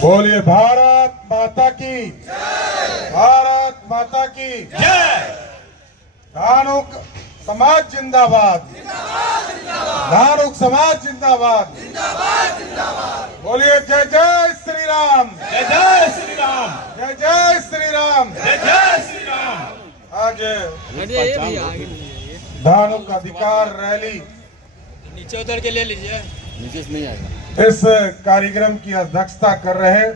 बोलिए भारत माता की जय। भारत माता की जय। धानुक समाज जिंदाबाद, धानुक समाज जिंदाबाद, बोलिए जय जय श्री राम, जय जय श्री राम, जय जय श्री राम, जय जय श्री राम। आज धानुक अधिकार रैली नीचे उतर के ले लीजिए, नीचे से नहीं आएगा। इस कार्यक्रम की अध्यक्षता कर रहे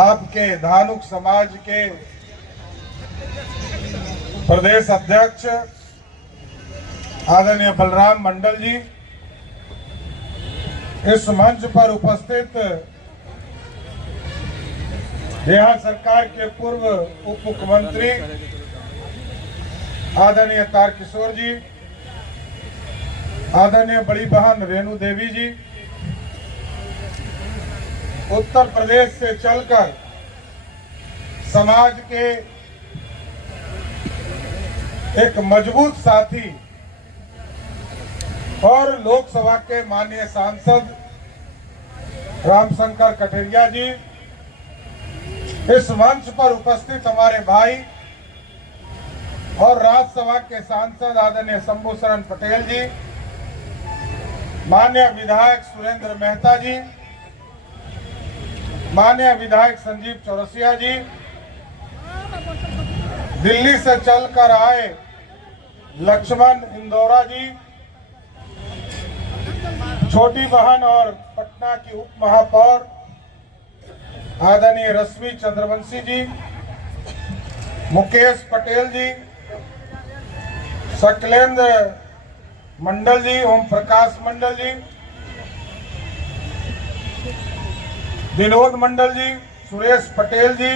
आपके धानुक समाज के प्रदेश अध्यक्ष आदरणीय बलराम मंडल जी, इस मंच पर उपस्थित बिहार सरकार के पूर्व उप मुख्यमंत्री आदरणीय तारकिशोर जी, आदरणीय बड़ी बहन रेणु देवी जी, उत्तर प्रदेश से चलकर समाज के एक मजबूत साथी और लोकसभा के माननीय सांसद रामशंकर कठेरिया जी, इस मंच पर उपस्थित हमारे भाई और राज्यसभा के सांसद आदरणीय शंभू शरण पटेल जी, माननीय विधायक सुरेंद्र मेहता जी, माननीय विधायक संजीव चौरसिया जी, दिल्ली से चलकर आए लक्ष्मण इंदौरा जी, छोटी बहन और पटना की उप महापौर आदरणीय रश्मि चंद्रवंशी जी, मुकेश पटेल जी, शैलेंद्र मंडल जी, ओम प्रकाश मंडल जी, विनोद मंडल जी, सुरेश पटेल जी,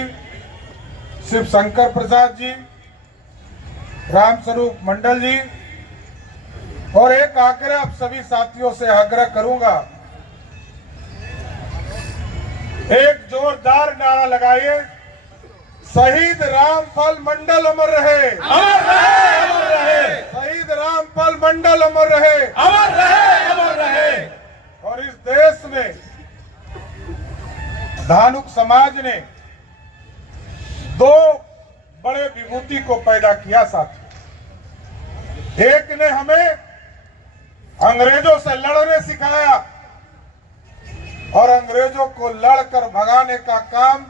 शिव शंकर प्रसाद जी, रामस्वरूप मंडल जी, और एक आग्रह आप सभी साथियों से आग्रह करूंगा, एक जोरदार नारा लगाइए, शहीद रामफल मंडल अमर रहे, अमर रहे, अमर रहे, शहीद रामफल मंडल अमर रहे, अमर रहे, अमर रहे। और इस देश में धानुक समाज ने दो बड़े विभूति को पैदा किया साथी। एक ने हमें अंग्रेजों से लड़ने सिखाया और अंग्रेजों को लड़कर भगाने का काम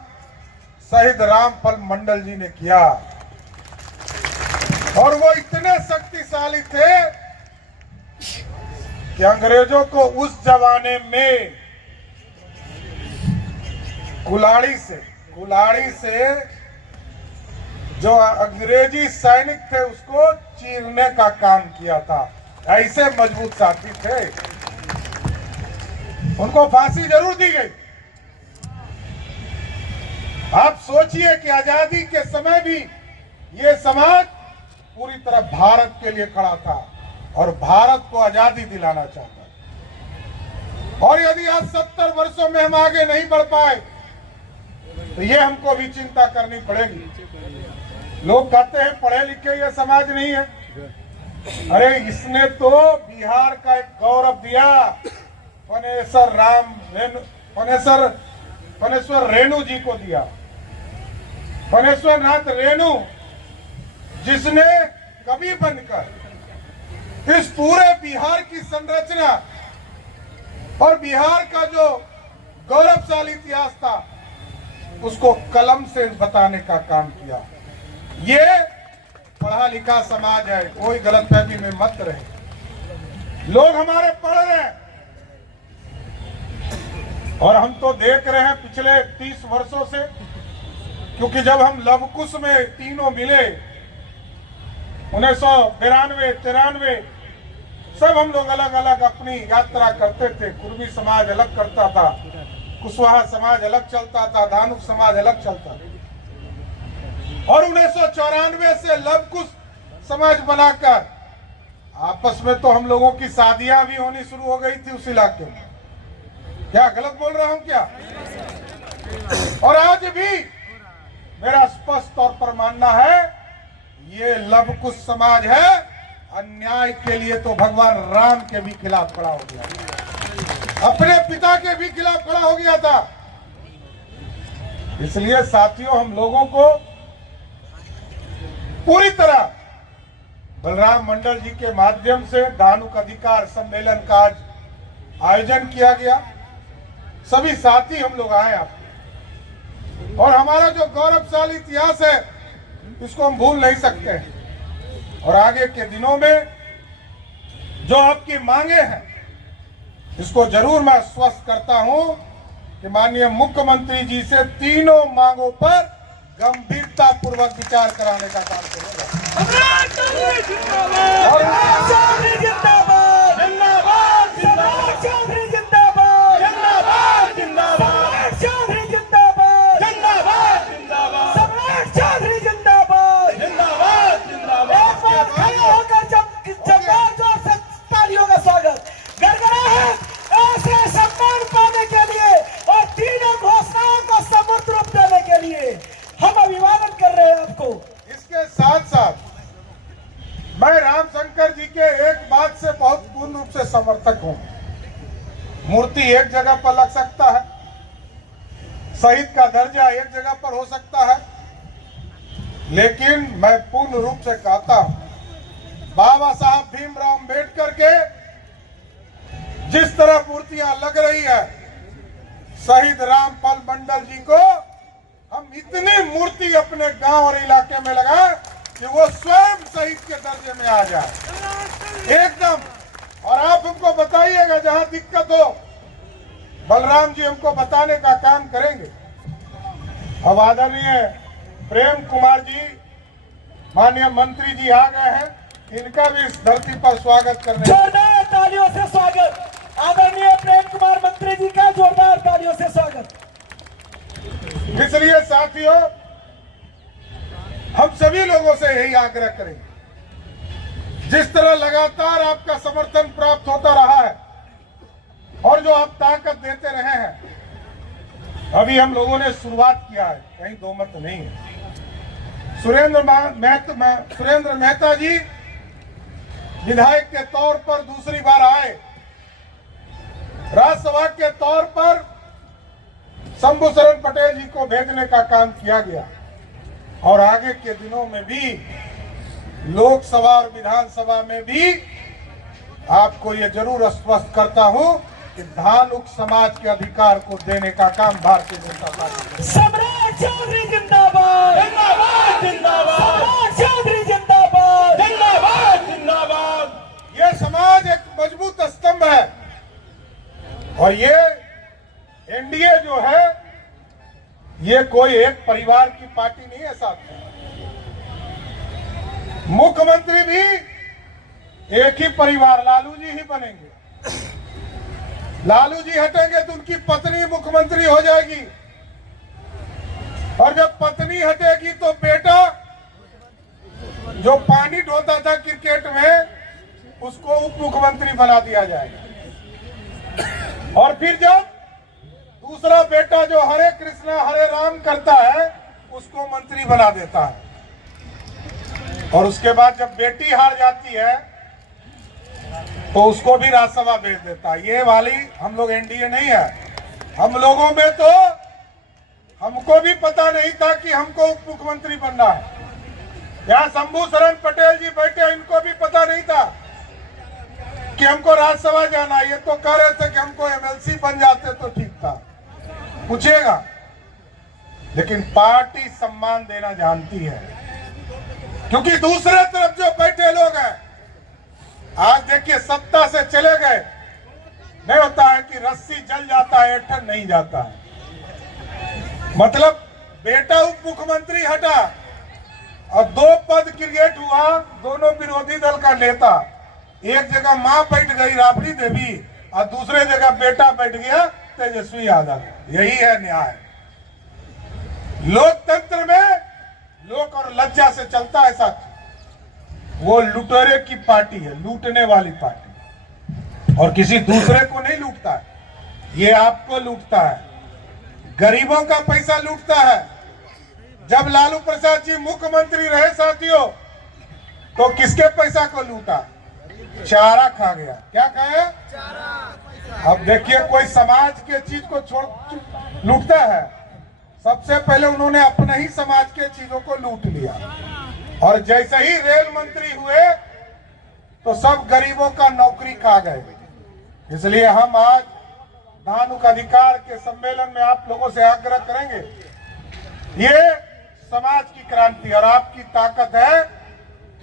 शहीद रामफल मंडल जी ने किया, और वो इतने शक्तिशाली थे कि अंग्रेजों को उस जमाने में कुल्हाड़ी से जो अंग्रेजी सैनिक थे उसको चीरने का काम किया था। ऐसे मजबूत साथी थे, उनको फांसी जरूर दी गई। आप सोचिए कि आजादी के समय भी ये समाज पूरी तरह भारत के लिए खड़ा था और भारत को आजादी दिलाना चाहता। और यदि आज 70 वर्षों में हम आगे नहीं बढ़ पाए तो ये हमको भी चिंता करनी पड़ेगी। लोग कहते हैं पढ़े लिखे ये समाज नहीं है, अरे इसने तो बिहार का एक गौरव दिया, फनेश्वर रेणु जी को दिया। फनेश्वर नाथ रेणु जिसने कवि बनकर इस पूरे बिहार की संरचना और बिहार का जो गौरवशाली इतिहास था उसको कलम से बताने का काम किया। ये पढ़ा लिखा समाज है, कोई गलतफहमी में मत रहे। लोग हमारे पढ़ रहे हैं और हम तो देख रहे हैं पिछले 30 वर्षों से, क्योंकि जब हम लवकुश में तीनों मिले 1992, 93 सब हम लोग अलग अलग अपनी यात्रा करते थे। कुर्मी समाज अलग करता था, कुशवाहा समाज अलग चलता था, धानुक समाज अलग चलता था, और 1994 से लवकुश समाज बनाकर आपस में तो हम लोगों की शादियां भी होनी शुरू हो गई थी उस इलाके में। क्या गलत बोल रहा हूं क्या? और आज भी मेरा स्पष्ट तौर पर मानना है ये लवकुश समाज है, अन्याय के लिए तो भगवान राम के भी खिलाफ खड़ा हो गया। अपने पिता के भी खिलाफ खड़ा हो गया था। इसलिए साथियों, हम लोगों को पूरी तरह बलराम मंडल जी के माध्यम से धानुक अधिकार सम्मेलन का आज आयोजन किया गया। सभी साथी हम लोग आए आप, और हमारा जो गौरवशाली इतिहास है इसको हम भूल नहीं सकते हैं। और आगे के दिनों में जो आपकी मांगे हैं इसको जरूर मैं आश्वस्त करता हूं कि माननीय मुख्यमंत्री जी से तीनों मांगों पर गंभीरता पूर्वक विचार कराने का काम करेगा। मैं रामशंकर जी के एक बात से बहुत पूर्ण रूप से समर्थक हूं। मूर्ति एक जगह पर लग सकता है, शहीद का दर्जा एक जगह पर हो सकता है, लेकिन मैं पूर्ण रूप से कहता हूं बाबा साहब भीमराव अंबेडकर के जिस तरह मूर्तियां लग रही है, शहीद रामपाल मंडल जी को हम इतनी मूर्ति अपने गांव और इलाके में लगाएं कि वो स्वयं शहीद के दर्जे में आ जाए एकदम। और आप हमको बताइएगा जहां दिक्कत हो, बलराम जी हमको बताने का काम करेंगे। अब आदरणीय प्रेम कुमार जी माननीय मंत्री जी आ गए हैं, इनका भी इस धरती पर स्वागत करने, जोरदार तालियों से स्वागत। आदरणीय प्रेम कुमार मंत्री जी का जोरदार तालियों से स्वागत। इसलिए साथियों, हम सभी लोगों से यही आग्रह करेंगे, जिस तरह लगातार आपका समर्थन प्राप्त होता रहा है और जो आप ताकत देते रहे हैं, अभी हम लोगों ने शुरुआत किया है, कहीं दो मत नहीं है। सुरेंद्र मेहता जी विधायक के तौर पर दूसरी बार आए, राज्यसभा के तौर पर शंभू शरण पटेल जी को भेजने का काम किया गया, और आगे के दिनों में भी लोकसभा और विधानसभा में भी आपको ये जरूर आश्वस्त करता हूं कि धानुक समाज के अधिकार को देने का काम भारतीय जनता पार्टी। सम्राट चौधरी जिंदाबाद, जिंदाबाद, जिंदाबाद। सम्राट चौधरी जिंदाबाद, जिंदाबाद, जिंदाबाद। ये समाज एक मजबूत स्तंभ है, और ये एनडीए जो है ये कोई एक परिवार की पार्टी नहीं है साथ। मुख्यमंत्री भी एक ही परिवार लालू जी ही बनेंगे। लालू जी हटेंगे तो उनकी पत्नी मुख्यमंत्री हो जाएगी, और जब पत्नी हटेगी तो बेटा जो पानी ढोता था क्रिकेट में उसको उप मुख्यमंत्री बना दिया जाएगा, और फिर जब दूसरा बेटा जो हरे कृष्णा हरे राम करता है उसको मंत्री बना देता है, और उसके बाद जब बेटी हार जाती है तो उसको भी राज्यसभा भेज देता है। ये वाली हम लोग एनडीए नहीं है। हम लोगों में तो हमको भी पता नहीं था कि हमको उप मुख्यमंत्री बनना है। यहाँ शंभू शरण पटेल जी बैठे, इनको भी पता नहीं था कि हमको राज्यसभा जाना। ये तो कह रहे थे कि हमको एमएलसी बन जाते तो ठीक था। पूछेगा, लेकिन पार्टी सम्मान देना जानती है, क्योंकि दूसरे तरफ जो बैठे लोग हैं आज देखिए सत्ता से चले गए, नहीं होता है कि रस्सी जल जाता है ऐंठन नहीं जाता है। मतलब बेटा उप मुख्यमंत्री हटा और दो पद क्रिएट हुआ, दोनों विरोधी दल का नेता। एक जगह मां बैठ गई राबड़ी देवी और दूसरे जगह बेटा बैठ गया तेजस्वी यादव। यही है न्याय। लोकतंत्र में लोक और लज्जा से चलता है साथ। वो लुटेरे की पार्टी है, लूटने वाली पार्टी, और किसी दूसरे को नहीं लूटता है। ये आपको लूटता है, गरीबों का पैसा लूटता है। जब लालू प्रसाद जी मुख्यमंत्री रहे साथियों, तो किसके पैसा को लूटा? चारा खा गया। क्या खाया? चारा। अब देखिए, कोई समाज के चीज को छोड़ लूटता है, सबसे पहले उन्होंने अपने ही समाज के चीजों को लूट लिया। और जैसे ही रेल मंत्री हुए तो सब गरीबों का नौकरी खा गए। इसलिए हम आज धानुक अधिकार के सम्मेलन में आप लोगों से आग्रह करेंगे, ये समाज की क्रांति और आपकी ताकत है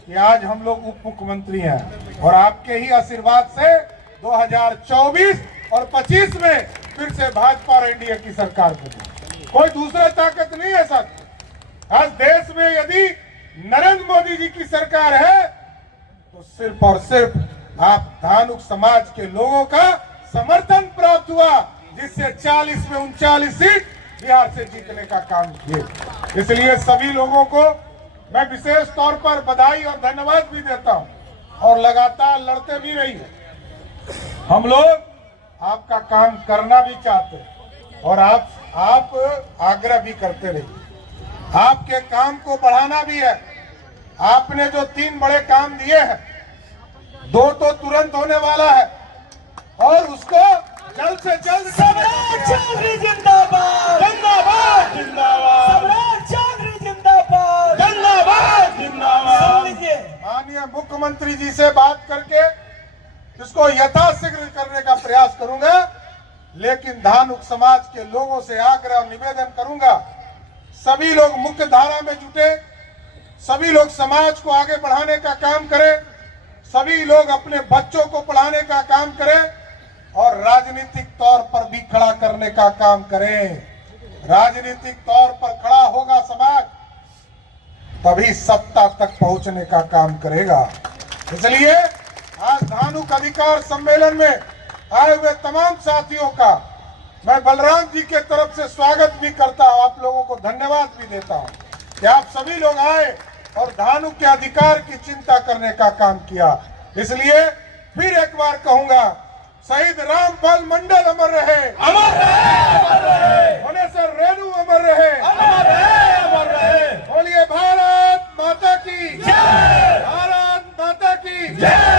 कि आज हम लोग उप मुख्यमंत्री हैं और आपके ही आशीर्वाद से 2024 और 25 में फिर से भाजपा और एनडीए की सरकार बनी। कोई दूसरा ताकत नहीं है सर। आज देश में यदि नरेंद्र मोदी जी की सरकार है तो सिर्फ और सिर्फ आप धानुक समाज के लोगों का समर्थन प्राप्त हुआ, जिससे 40 में 39 सीट बिहार से जीतने का काम किए। इसलिए सभी लोगों को मैं विशेष तौर पर बधाई और धन्यवाद भी देता हूं और लगातार लड़ते भी रहिए। हम लोग आपका काम करना भी चाहते हैं और आप आग्रह भी करते रहिए। आपके काम को बढ़ाना भी है। आपने जो 3 बड़े काम दिए हैं, 2 तो तुरंत होने वाला है और उसको जल्द से जल्द सम्राट चौधरी जिंदाबाद, जिंदाबाद जिंदाबाद सम्राट चौधरी जिंदाबाद, जिंदाबाद जिंदाबाद। सुन लीजिए, माननीय मुख्यमंत्री जी से बात करके इसको यथाशीघ्र करने का प्रयास करूंगा। लेकिन धानुक समाज के लोगों से आग्रह और निवेदन करूंगा, सभी लोग मुख्य धारा में जुटे, सभी लोग समाज को आगे बढ़ाने का काम करें, सभी लोग अपने बच्चों को पढ़ाने का काम करें और राजनीतिक तौर पर भी खड़ा करने का काम करें। राजनीतिक तौर पर खड़ा होगा समाज, तभी सत्ता तक पहुंचने का काम करेगा। इसलिए आज धानुक अधिकार सम्मेलन में आए हुए तमाम साथियों का मैं बलराम जी के तरफ से स्वागत भी करता हूं, आप लोगों को धन्यवाद भी देता हूं कि आप सभी लोग आए और धानुक के अधिकार की चिंता करने का काम किया। इसलिए फिर एक बार कहूंगा, शहीद रामपाल मंडल अमर रहे, अमर रहे, अमर रहे, भुवनेश्वर रेणु अमर रहे, अमर रहे, अमर रहे। बोलिए भारत माता की जय, भारत माता की जय।